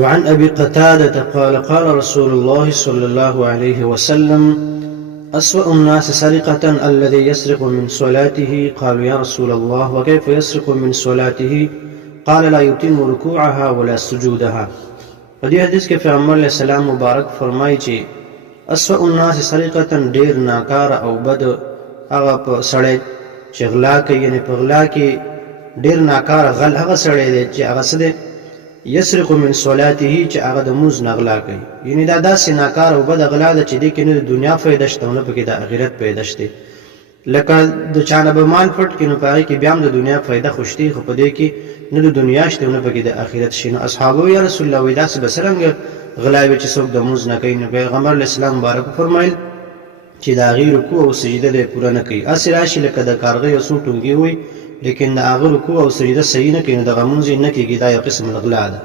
وعن أبي قتادة قال قال رسول الله صلى الله عليه وسلم أسوأ الناس سرقة الذي يسرق من صلاته. قالوا يا رسول الله وكيف يسرق من صلاته؟ قال لا يتم ركوعها ولا سجودها. فدي حدیث کې پیغمبر علیہ السلام مبارک فرمایي چې اسوأ الناس سرقة ډیر ناکار او بد هغه سړی چې غلا کوي، یعنی په غلا کې ډیر ناکار غل هغه سړی دی چې هغه څه دی یسرق من صلاته چې هغه د مونځ نه غلا کوي. یعنی دا داسې ناکار او بد غلا ده چې دې کې نه د دنیا فایده شته نه پکې د آخرت فایده شته. لکه د چا نه به مال پټ کړي نو په هغې کې بیا هم د دنیا فایده خو شته، خو په دې کې نه د دنیا شته نه پکې د آخرت شي. نو اصحابو یا رسول الله وایي داسې به څرنګه غلا وي چې څوک د مونځ نه کوي. نو پیغمبر علیه السلام مبارک فرمایل چې د هغې رکوع او سجده دی پوره نه کوي. هسې راشي لکه د کارغۍ یو څو ټونګې وي، لیکن د هغه رکوع او سجده صحیح نه کوي، نو دغه مونځ یې نه کېږي. دا یو قسم غلا ده.